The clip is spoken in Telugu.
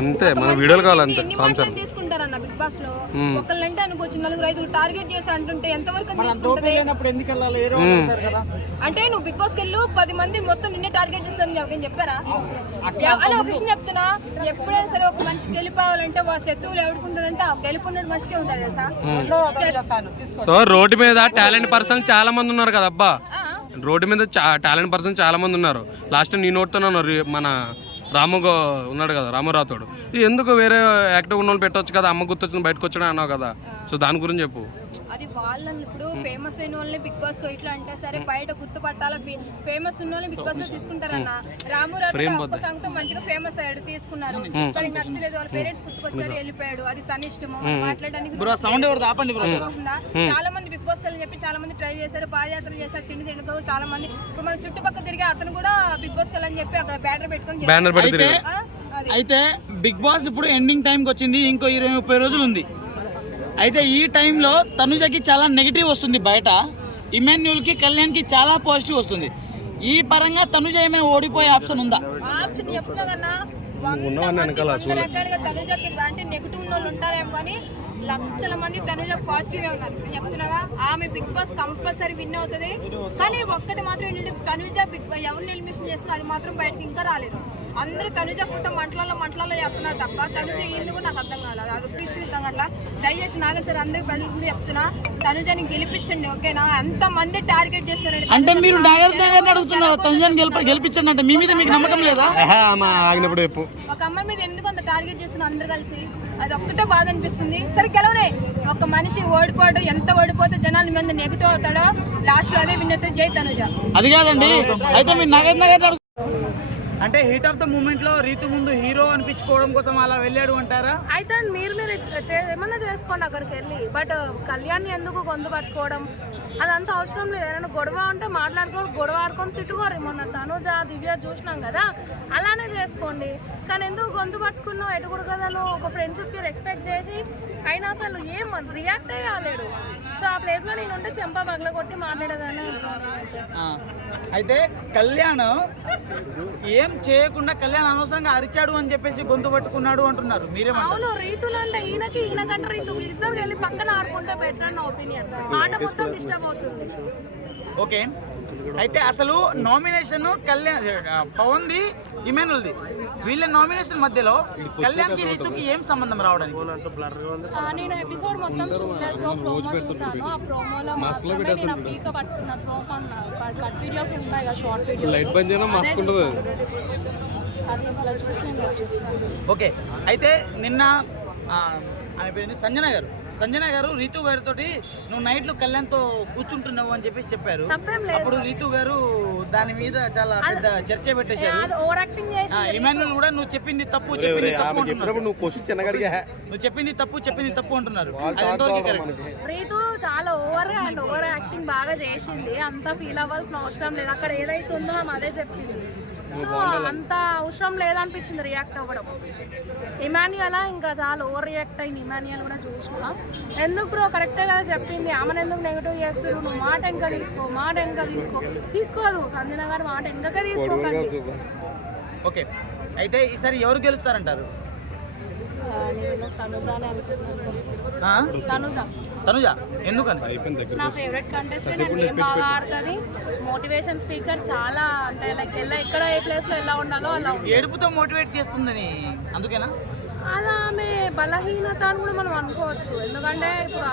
అంతే మన వీడియోలు కావాలంటే తీసుకుంటారన్న బిగ్ బాస్ లో ఒకళ్ళంటే అనుకోవచ్చు నలుగురు ఐదుగురు టార్గెట్ చేసి అంటుంటే ఎంతవరకు అంటే నువ్వు బిగ్ బాస్ కి వెళ్ళు 10 మంది మొత్తం నిన్నే టార్గెట్ చేస్తారని ఎవరికైనా చెప్పారా అని ఒక విషయం చెప్తున్నా. ఎప్పుడైనా సరే ఒక మనిషి గెలిపోవాలంటే వాళ్ళ శత్రువులు ఎవడుకుంటారంటే గెలుపున్న మనిషికే ఉంటారు తెలుసా. రోడ్డు మీద టాలెంట్ పర్సన్ చాలా మంది ఉన్నారు కదా అబ్బా, రోడ్డు మీద టాలెంట్ పర్సన్ చాలా మంది ఉన్నారు. లాస్ట్ టైం నీ నోట్తోనే ఉన్నారు, మన రాముగా ఉన్నాడు కదా రామురాతోడు. ఎందుకు వేరే యాక్టివ్ ఉన్న వాళ్ళు పెట్టవచ్చు కదా, అమ్మ గుర్తొచ్చింది బయటకు వచ్చాడు అన్నావు కదా, సో దాని గురించి చెప్పు. అది వాళ్ళని ఇప్పుడు ఫేమస్ అయిన వాళ్ళని బిగ్ బాస్ को ఇట్లా అంటే సరే బయట గుర్తుపట్టాల ఫేమస్ ఉన్న వాళ్ళని బిగ్ బాస్ లో తీసుకుంటారన్న. రామురాతోడు ఒక్క సంగతం మంచిగా ఫేమస్ అయ్యాడు, తీసుకున్నారు. కానీ నచ్చలేదు, వాళ్ళ పేరెంట్స్ గుర్తుకొచ్చారు, వెళ్ళిపోయాడు. అది తన ఇష్టము, మాట్లాడడానికి. చాలా మంది బిగ్ బాస్ అని చెప్పి చాలా మంది ట్రై చేశారు, పాదయాత్రలు చేశారు, తిండి తింటారు చాలా మంది. ఇప్పుడు మన చుట్టుపక్కల తిరిగి అతను కూడా బిగ్ బాస్ అని చెప్పి అక్కడ బ్యానర్ పెట్టుకొని. అయితే బిగ్ బాస్ ఇప్పుడు ఎండింగ్ టైంకి వచ్చింది, ఇంకో 20-30 రోజులు ఉంది. అయితే ఈ టైంలో తనుజకి చాలా నెగిటివ్ వస్తుంది బయట, ఇమాన్యుల్కి కళ్యాణ్కి చాలా పాజిటివ్ వస్తుంది. ఈ పరంగా తనుజ ఏమైనా ఓడిపోయే ఆప్షన్ ఉందా? ఆప్షన్ చెప్తున్నా కన్నా తనుజకి అంటే నెగిటివ్ ఉన్న వాళ్ళు ఉంటారేమో కానీ లక్షల మంది తనుజ పాజిటివ్ ఉన్నారు. నేను చెప్తున్నాగా ఆమె బిగ్ బాస్ కంపల్సరీ విన్ అవుతుంది. కానీ ఒక్కటి మాత్రం ఏంటంటే తనుజ ఎవరిని ఎలిమినేషన్ చేస్తున్నా అది మాత్రం బయటకి ఇంకా రాలేదు. అందరూ తనుజ ఫోటో మంటలలో చెప్తున్నారు తప్ప తనుజ ఏంది కూడా నాకు అర్థం కాలేదు. అది విషయం అట్లా దయచేసి నాగర్ సార్ అందరి ప్రజలు కూడా చెప్తున్నా, తనుజని గెలిపించండి ఓకేనా. అంత మంది టార్గెట్ చేస్తున్నారు అంటే మీరు నాగార్జున అడుగుతున్నారు తనుజని గెలిపించండి అంటే మీ మీద మీకు నమ్మకం లేదా? ఒక అమ్మాయి మీద ఎందుకు అంత టార్గెట్ చేస్తున్నారు అందరు కలిసి, అది ఒక్కటే బాధ అనిపిస్తుంది. సరే గెలవనే ఒక మనిషి ఓడిపోవడం, ఎంత ఓడిపోతే జనాల మీద నెగిటివ్ అవుతాడో లాస్ట్ లో అదే విన్నత జై తనుజ. అది కాదండి, అయితే మీరు నాగార్జున అంటే హీట్ ఆఫ్ ద మూమెంట్ లో రీతు ముందు హీరో అనిపించుకోవడం కోసం అలా వెళ్ళాడు అంటారా? అయితే మీరు ఏమన్నా చేసుకోండి అక్కడికి వెళ్ళి, బట్ కళ్యాణ్ ఎందుకు గొంతు పట్టుకోవడం అదంతా అవసరం లేదు. ఏదైనా గొడవ ఉంటే మాట్లాడుకోవాలి, గొడవ ఆడుకొని తిట్టుకోరు. మొన్న తనుజ దివ్య చూసినాం కదా, అలానే చేసుకోండి. కానీ ఎందుకు గొంతు పట్టుకున్నావు ఎటుకుడు కథలో ఒక ఫ్రెండ్షిప్కి రెస్పెక్ట్ చేసి అయినా అసలు ఏం రియాక్ట్ అయ్యాలేడు. సో ఆ ప్లేస్లో నేను ఉంటే చెంప పగల కొట్టి మాట్లాడేదాన్ని. అయితే కళ్యాణ్ ఏం చేయకుండా కళ్యాణ్ అనవసరంగా అరిచాడు అని చెప్పేసి గొంతు పట్టుకున్నాడు అంటున్నారు, మీరేమంటారు? అవును, రీతులు అంటే ఈయనకంటే రీతు ఇద్దరు వెళ్ళి పక్కన ఆడుకుంటే బెటర్ అన్న ఒపీనియన్. మాట మొత్తం డిస్టర్బ్ అవుతుంది. ఓకే, అయితే అసలు నామినేషన్ కళ్యాణ్ పవన్ది ఇమానుల్ది, వీళ్ళ నామినేషన్ మధ్యలో కళ్యాణ్కి రీతుకి ఏం సంబంధం రావడానికి? నేను ఎపిసోడ్ మొత్తం చూడలేదు, ప్రోమో చూసాను. ఆ ప్రోమోలో నేను పీక పట్టుకున్న ప్రోమో కట్ వీడియోస్ ఉంటాయి కదా, షార్ట్ వీడియోస్. ఓకే, అయితే నిన్న ఆమె పేరు సంజన గారు రీతు గారితో నువ్వు నైట్లు కళ్యాణ్తో కూర్చుంటున్నావు అని చెప్పేసి చెప్పారు. అప్పుడు రీతు గారు దాని మీద చాలా పెద్ద చర్చ పెట్టేశారు. ఇమాన్యుల్ కూడా నువ్వు చెప్పింది తప్పు అంటున్నారు, నువ్వు చెప్పింది తప్పు అంటున్నారు. రీతు చాలా ఓవర్ యాక్టింగ్ బాగా చేసింది. అంత ఫీల్ అవ్వాల్సిన అవసరం లేదు, అక్కడ ఏదైతే ఉందో ఆమె అదే చెప్పింది. సో అంత అవసరం లేదనిపించింది రియాక్ట్ అవ్వడం. ఇమాన్యుల్ ఇంకా చాలా ఓవర్ రియాక్ట్ అయింది. ఇమాన్యుల్ కూడా చూసినా ఎందుకు బ్రో కరెక్టే కదా చెప్పింది, ఆమెను ఎందుకు నెగిటివ్ చేస్తారు, నువ్వు మాట వెనక తీసుకోదు సంజన గారు మాట వెనక తీసుకోకండి. ఓకే, అయితే ఈసారి ఎవరు గెలుస్తారంటారు? తనుజ ఎందుకని? నా ఫేవరెట్ కంటెస్టెంట్, గేమ్ బాగా ఆడుతుంది, మోటివేషన్ స్పీకర్, చాలా అంటే లైక్ ఎక్కడ ఏ ప్లేస్ లో ఎలా ఉండాలో అలా ఏడుపుతో మోటివేట్ చేస్తుందని అందుకేనా? అలా ఆమె బలహీనత అని కూడా మనం అనుకోవచ్చు. ఎందుకంటే ఇప్పుడు